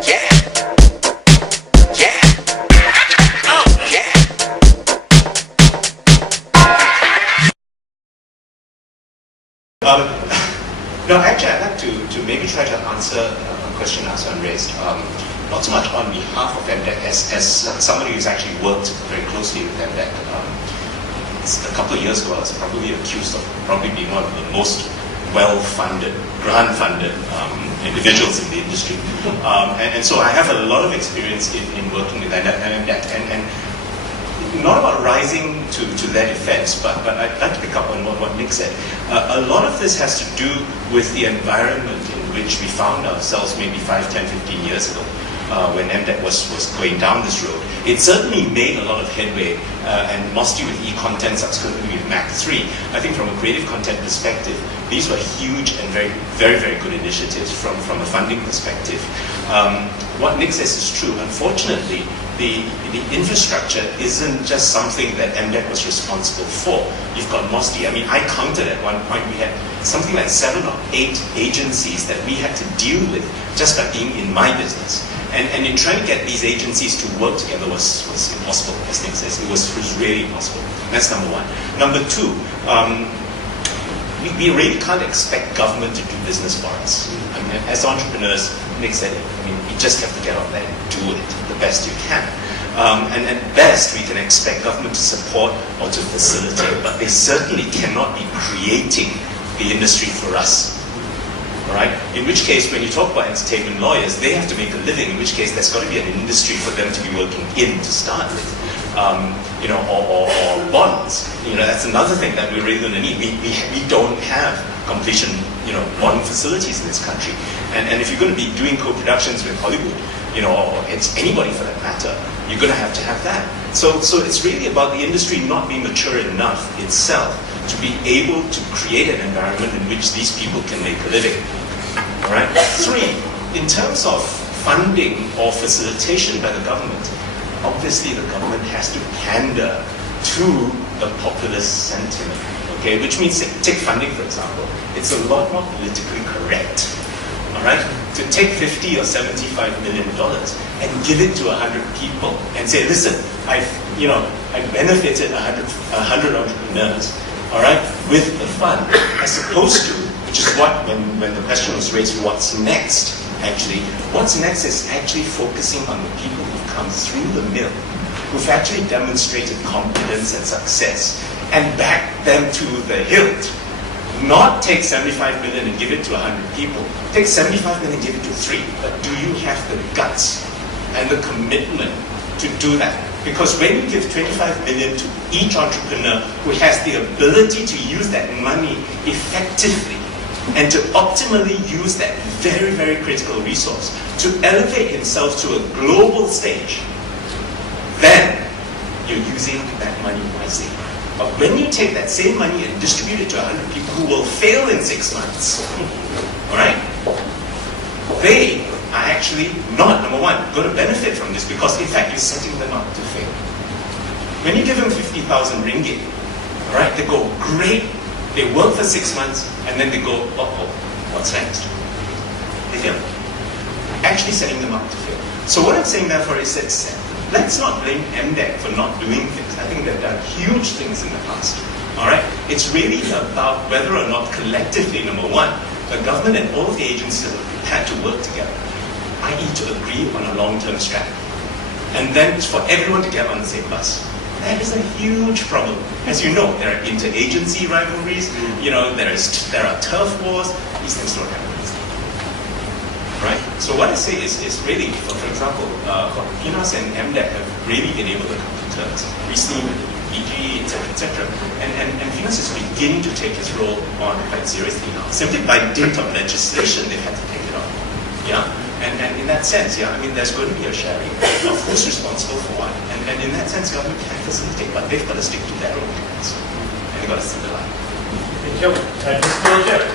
No, actually, I'd like to maybe try to answer a question Hassan raised. Not so much on behalf of MDEC, as somebody who's actually worked very closely with MDEC. A couple of years ago, I was probably accused of probably being one of the most well-funded, grant-funded individuals in the industry. And so I have a lot of experience in working with MDEC, and not about rising to that offense, but I'd like to pick up on what Nick said. A lot of this has to do with the environment in which we found ourselves maybe 5, 10, 15 years ago when MDEC was going down this road. It certainly made a lot of headway, and mostly with e-content, subsequently with Mac 3. I think from a creative content perspective, these were huge and very, very, very good initiatives from a funding perspective. What Nick says is true. Unfortunately, the infrastructure isn't just something that MDEC was responsible for. You've got MOSTI. I mean, I counted at one point, we had something like 7 or 8 agencies that we had to deal with just by being in my business. And in trying to get these agencies to work together was impossible, as Nick says. It was really impossible. That's number one. Number two, we really can't expect government to do business for us. I mean, as entrepreneurs, Nick said it, I mean, you just have to get out there and do it the best you can. And at best, we can expect government to support or to facilitate, but they certainly cannot be creating the industry for us. All right? In which case, when you talk about entertainment lawyers, they have to make a living, in which case there's got to be an industry for them to be working in to start with. You know, or bonds. You know, that's another thing that we're really going to need. We don't have completion, you know, bond facilities in this country. And if you're going to be doing co-productions with Hollywood, you know, or it's anybody for that matter, you're going to have that. So it's really about the industry not being mature enough itself to be able to create an environment in which these people can make a living. All right? 3, in terms of funding or facilitation by the government, obviously the government has to pander to the populist sentiment, okay? Which means, take funding for example, it's a lot more politically correct, all right? To take $50 or $75 million and give it to 100 people and say, listen, I benefited 100 entrepreneurs, all right, with the fund, as opposed to, which is what, when the question was raised, what's next? Actually, what's next is actually focusing on the people who've come through the mill, who've actually demonstrated competence and success, and back them to the hilt. Not take 75 million and give it to 100 people. Take 75 million and give it to 3. But do you have the guts and the commitment to do that? Because when you give 25 million to each entrepreneur who has the ability to use that money effectively, and to optimally use that very, very critical resource to elevate himself to a global stage, then you're using that money wisely. But when you take that same money and distribute it to 100 people who will fail in 6 months, all right, they are actually not, number one, going to benefit from this, because in fact you're setting them up to fail. When you give them 50,000 ringgit, all right, they go, great. They work for 6 months, and then they go, uh-oh, what's next? They fail. Actually setting them up to fail. So what I'm saying therefore is that let's not blame MDEC for not doing things. I think they've done huge things in the past. All right? It's really about whether or not collectively, number one, the government and all of the agencies have had to work together, i.e. to agree on a long-term strategy. And then for everyone to get on the same bus. That is a huge problem. As you know, there are inter-agency rivalries, you know, there are turf wars. These things don't happen. Right? So what I say is really, for example, Finas and MDEC have really been able to come to terms recently with EG, etc. And Finas is beginning to take his role on quite seriously now. Simply by dint of legislation, they've had to take it on. Yeah? And in that sense, yeah, I mean, there's going to be a sharing of who's responsible for what. And in that sense, government can facilitate, but they've got to stick to their own plans. And they've got to see the line. Thank you.